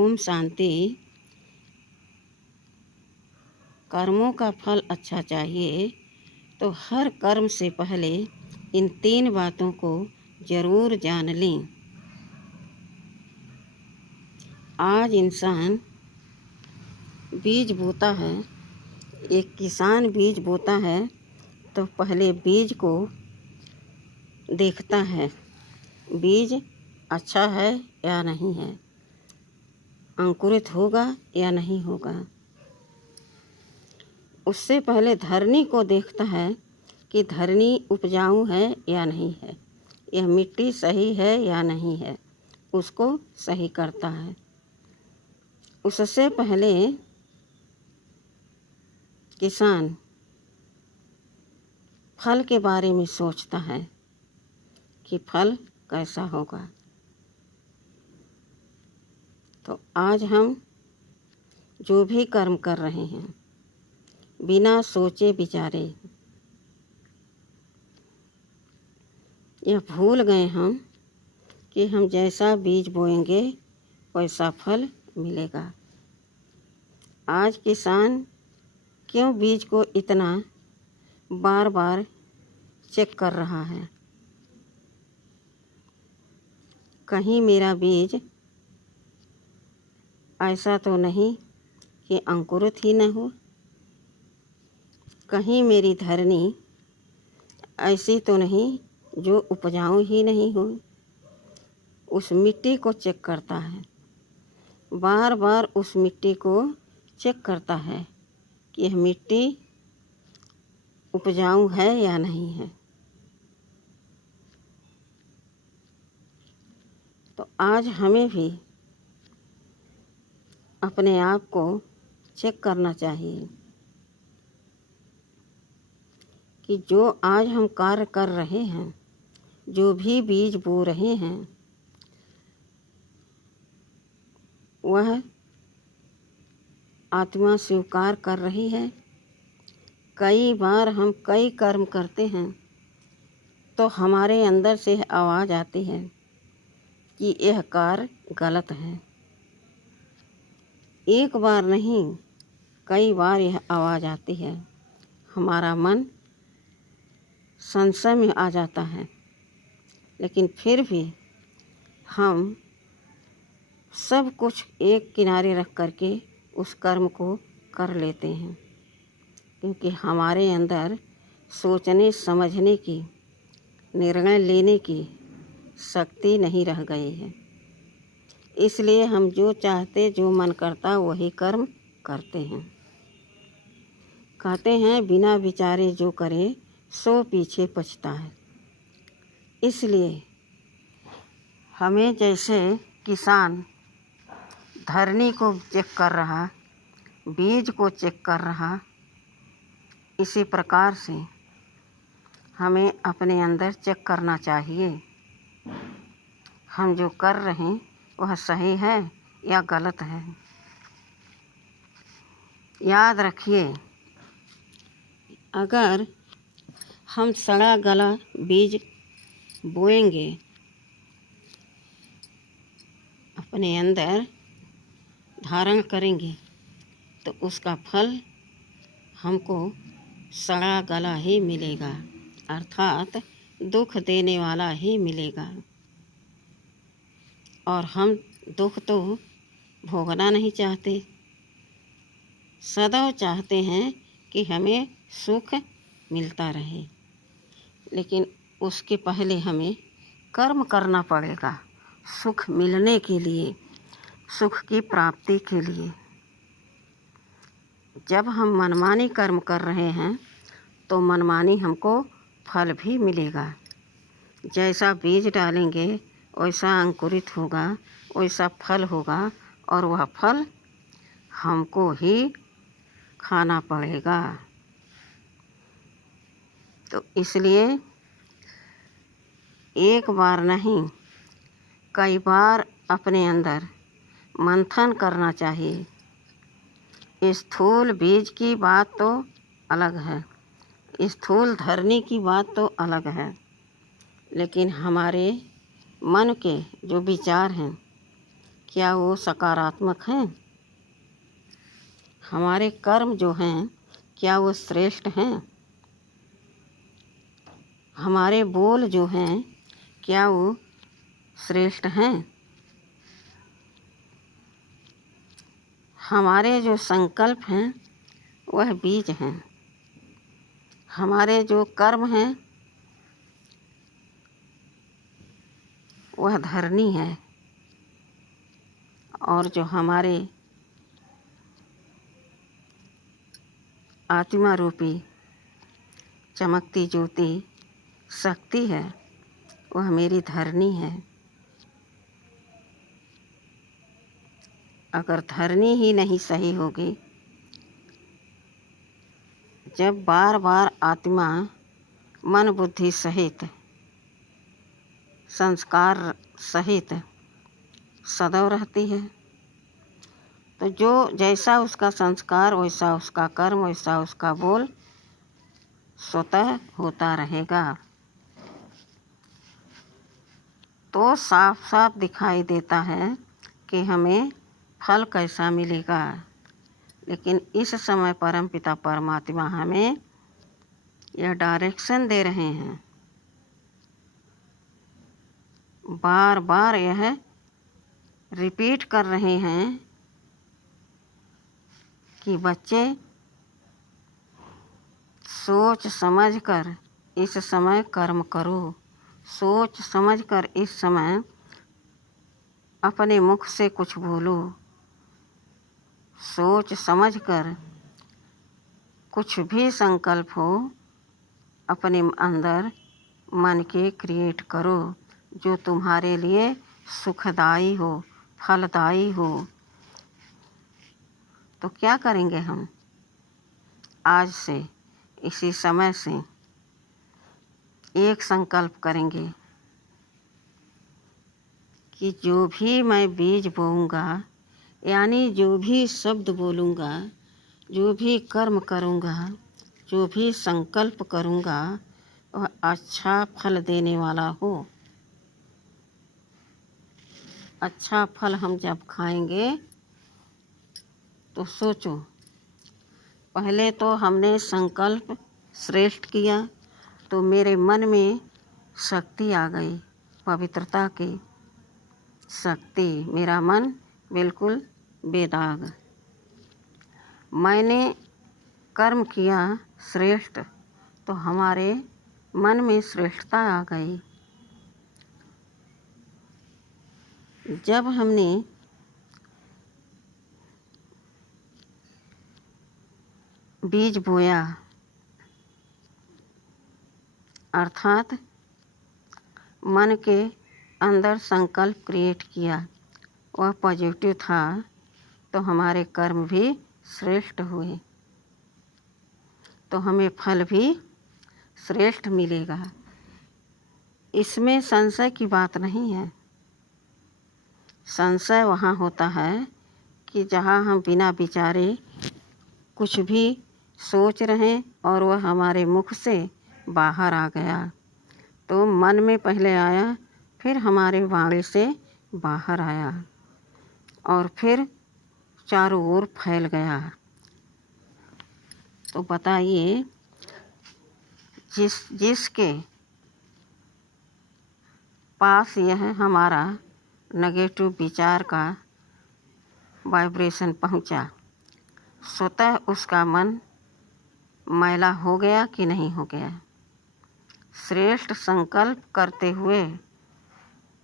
ओम शांति। कर्मों का फल अच्छा चाहिए तो हर कर्म से पहले इन 3 बातों को ज़रूर जान लें। आज इंसान बीज बोता है, एक किसान बीज बोता है तो पहले बीज को देखता है, बीज अच्छा है या नहीं है, अंकुरित होगा या नहीं होगा। उससे पहले धरनी को देखता है कि धरनी उपजाऊ है या नहीं है, यह मिट्टी सही है या नहीं है, उसको सही करता है। उससे पहले किसान फल के बारे में सोचता है कि फल कैसा होगा। तो आज हम जो भी कर्म कर रहे हैं बिना सोचे विचारे, यह भूल गए हम कि हम जैसा बीज बोएंगे वैसा फल मिलेगा। आज किसान क्यों बीज को इतना बार बार चेक कर रहा है? कहीं मेरा बीज ऐसा तो नहीं कि अंकुरित ही न हो, कहीं मेरी धरनी ऐसी तो नहीं जो उपजाऊ ही नहीं हो। उस मिट्टी को चेक करता है, बार बार उस मिट्टी को चेक करता है कि यह मिट्टी उपजाऊ है या नहीं है। तो आज हमें भी अपने आप को चेक करना चाहिए कि जो आज हम कार्य कर रहे हैं, जो भी बीज बो रहे हैं, वह आत्मा स्वीकार कर रही है। कई बार हम कई कर्म करते हैं तो हमारे अंदर से आवाज़ आती है कि यह कार्य गलत है। एक बार नहीं, कई बार यह आवाज़ आती है। हमारा मन संशय में आ जाता है, लेकिन फिर भी हम सब कुछ एक किनारे रख करके उस कर्म को कर लेते हैं, क्योंकि हमारे अंदर सोचने समझने की, निर्णय लेने की शक्ति नहीं रह गई है। इसलिए हम जो चाहते, जो मन करता वही कर्म करते हैं। कहते हैं बिना विचारे जो करे सो पीछे पछता है। इसलिए हमें जैसे किसान धरनी को चेक कर रहा, बीज को चेक कर रहा, इसी प्रकार से हमें अपने अंदर चेक करना चाहिए हम जो कर रहे हैं वह सही है या गलत है। याद रखिए, अगर हम सड़ा गला बीज बोएंगे, अपने अंदर धारण करेंगे, तो उसका फल हमको सड़ा गला ही मिलेगा, अर्थात दुख देने वाला ही मिलेगा। और हम दुख तो भोगना नहीं चाहते, सदैव चाहते हैं कि हमें सुख मिलता रहे। लेकिन उसके पहले हमें कर्म करना पड़ेगा सुख मिलने के लिए, सुख की प्राप्ति के लिए। जब हम मनमानी कर्म कर रहे हैं तो मनमानी हमको फल भी मिलेगा। जैसा बीज डालेंगे वैसा अंकुरित होगा, वैसा फल होगा, और वह फल हमको ही खाना पड़ेगा। तो इसलिए एक बार नहीं, कई बार अपने अंदर मंथन करना चाहिए। स्थूल बीज की बात तो अलग है, स्थूल धरनी की बात तो अलग है, लेकिन हमारे मन के जो विचार हैं क्या वो सकारात्मक हैं? हमारे कर्म जो हैं क्या वो श्रेष्ठ हैं? हमारे बोल जो हैं क्या वो श्रेष्ठ हैं? हमारे जो संकल्प हैं वह बीज हैं। हमारे जो कर्म हैं वह धरनी है। और जो हमारे आत्मा रूपी चमकती ज्योति शक्ति है वह मेरी धरनी है। अगर धरनी ही नहीं सही होगी, जब बार बार आत्मा मन बुद्धि सहित संस्कार सहित सदैव रहती है, तो जो जैसा उसका संस्कार वैसा उसका कर्म वैसा उसका बोल स्वतः होता रहेगा। तो साफ साफ दिखाई देता है कि हमें फल कैसा मिलेगा। लेकिन इस समय परमपिता परमात्मा हमें यह डायरेक्शन दे रहे हैं, बार बार यह रिपीट कर रहे हैं कि बच्चे सोच समझ कर इस समय कर्म करो। सोच समझ कर इस समय अपने मुख से कुछ बोलो। सोच समझ कर कुछ भी संकल्प हो अपने अंदर मन के क्रिएट करो जो तुम्हारे लिए सुखदाई हो, फलदायी हो। तो क्या करेंगे हम? आज से इसी समय से एक संकल्प करेंगे कि जो भी मैं बीज बोऊंगा, यानी जो भी शब्द बोलूँगा, जो भी कर्म करूँगा, जो भी संकल्प करूँगा वह अच्छा फल देने वाला हो। अच्छा फल हम जब खाएंगे तो सोचो, पहले तो हमने संकल्प श्रेष्ठ किया तो मेरे मन में शक्ति आ गई, पवित्रता की शक्ति। मेरा मन बिल्कुल बेदाग। मैंने कर्म किया श्रेष्ठ तो हमारे मन में श्रेष्ठता आ गई। जब हमने बीज बोया अर्थात मन के अंदर संकल्प क्रिएट किया, वह पॉजिटिव था, तो हमारे कर्म भी श्रेष्ठ हुए, तो हमें फल भी श्रेष्ठ मिलेगा। इसमें संशय की बात नहीं है। संशय वहाँ होता है कि जहाँ हम बिना विचारे कुछ भी सोच रहे और वह हमारे मुख से बाहर आ गया। तो मन में पहले आया, फिर हमारे वाणी से बाहर आया और फिर चारों ओर फैल गया। तो बताइए, जिसके पास यह हमारा नेगेटिव विचार का वाइब्रेशन पहुंचा, स्वतः उसका मन मैला हो गया कि नहीं हो गया? श्रेष्ठ संकल्प करते हुए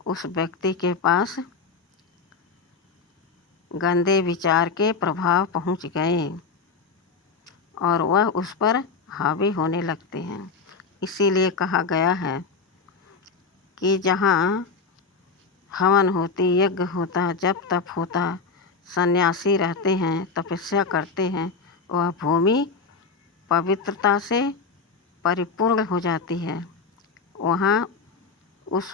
उस व्यक्ति के पास गंदे विचार के प्रभाव पहुंच गए और वह उस पर हावी होने लगते हैं। इसीलिए कहा गया है कि जहाँ हवन होती, यज्ञ होता, जप तप होता, सन्यासी रहते हैं, तपस्या करते हैं, वह भूमि पवित्रता से परिपूर्ण हो जाती है। वहाँ उस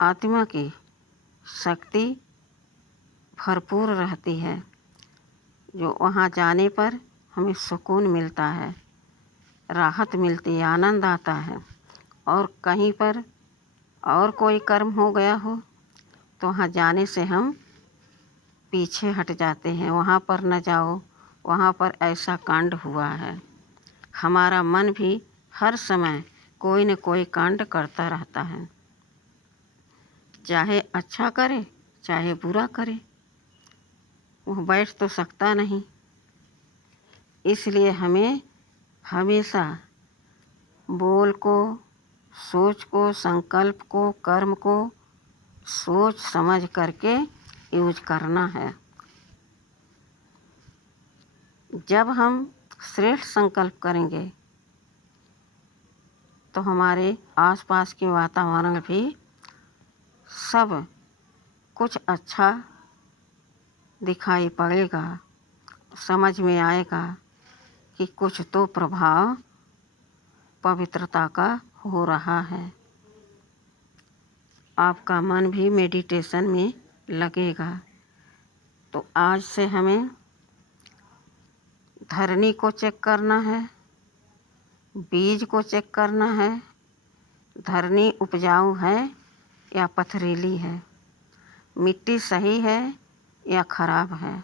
आत्मा की शक्ति भरपूर रहती है, जो वहाँ जाने पर हमें सुकून मिलता है, राहत मिलती है, आनंद आता है। और कहीं पर और कोई कर्म हो गया हो तो वहाँ जाने से हम पीछे हट जाते हैं, वहाँ पर न जाओ, वहाँ पर ऐसा कांड हुआ है। हमारा मन भी हर समय कोई न कोई कांड करता रहता है, चाहे अच्छा करे चाहे बुरा करे, वह बैठ तो सकता नहीं। इसलिए हमें हमेशा बोल को, सोच को, संकल्प को, कर्म को सोच समझ करके यूज करना है। जब हम श्रेष्ठ संकल्प करेंगे तो हमारे आसपास के वातावरण भी सब कुछ अच्छा दिखाई पड़ेगा, समझ में आएगा कि कुछ तो प्रभाव पवित्रता का हो रहा है। आपका मन भी मेडिटेशन में लगेगा। तो आज से हमें धरनी को चेक करना है, बीज को चेक करना है, धरनी उपजाऊ है या पथरीली है, मिट्टी सही है या खराब है,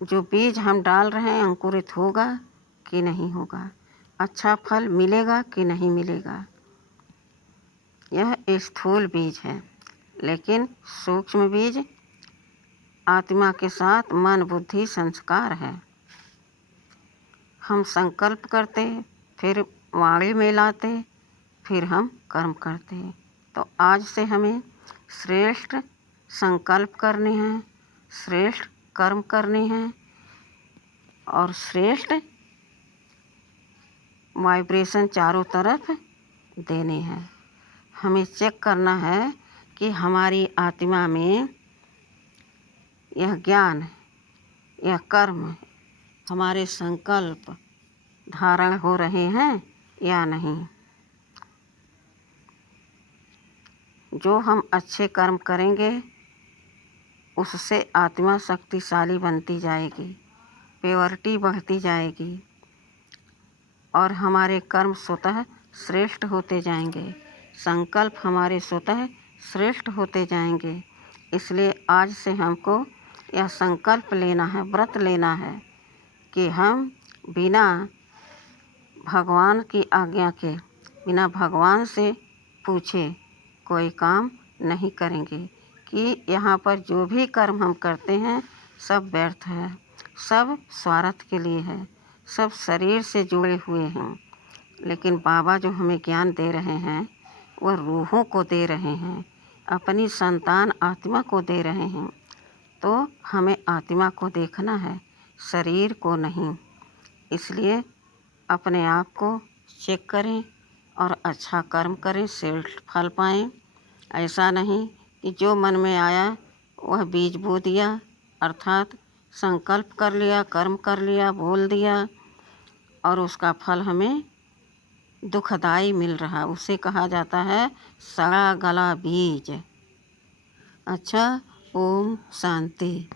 जो बीज हम डाल रहे हैं अंकुरित होगा कि नहीं होगा, अच्छा फल मिलेगा कि नहीं मिलेगा। यह स्थूल बीज है, लेकिन सूक्ष्म बीज आत्मा के साथ मन, बुद्धि, संस्कार है। हम संकल्प करते, फिर वाणी में लाते, फिर हम कर्म करते। तो आज से हमें श्रेष्ठ संकल्प करने हैं, श्रेष्ठ कर्म करने हैं और श्रेष्ठ वाइब्रेशन चारों तरफ देने हैं। हमें चेक करना है कि हमारी आत्मा में यह ज्ञान, यह कर्म, हमारे संकल्प धारण हो रहे हैं या नहीं। जो हम अच्छे कर्म करेंगे उससे आत्मा शक्तिशाली बनती जाएगी, प्योरिटी बढ़ती जाएगी और हमारे कर्म स्वतः श्रेष्ठ होते जाएंगे, संकल्प हमारे स्वतः श्रेष्ठ होते जाएंगे। इसलिए आज से हमको यह संकल्प लेना है, व्रत लेना है कि हम बिना भगवान की आज्ञा के, बिना भगवान से पूछे कोई काम नहीं करेंगे। कि यहाँ पर जो भी कर्म हम करते हैं सब व्यर्थ है, सब स्वार्थ के लिए है, सब शरीर से जुड़े हुए हैं। लेकिन बाबा जो हमें ज्ञान दे रहे हैं वह रूहों को दे रहे हैं, अपनी संतान आत्मा को दे रहे हैं। तो हमें आत्मा को देखना है, शरीर को नहीं। इसलिए अपने आप को चेक करें और अच्छा कर्म करें, श्रेष्ठ फल पाएं। ऐसा नहीं कि जो मन में आया वह बीज बो दिया, अर्थात संकल्प कर लिया, कर्म कर लिया, बोल दिया और उसका फल हमें दुखदाई मिल रहा, उसे कहा जाता है सड़ा गला बीज। अच्छा, ओम शांति।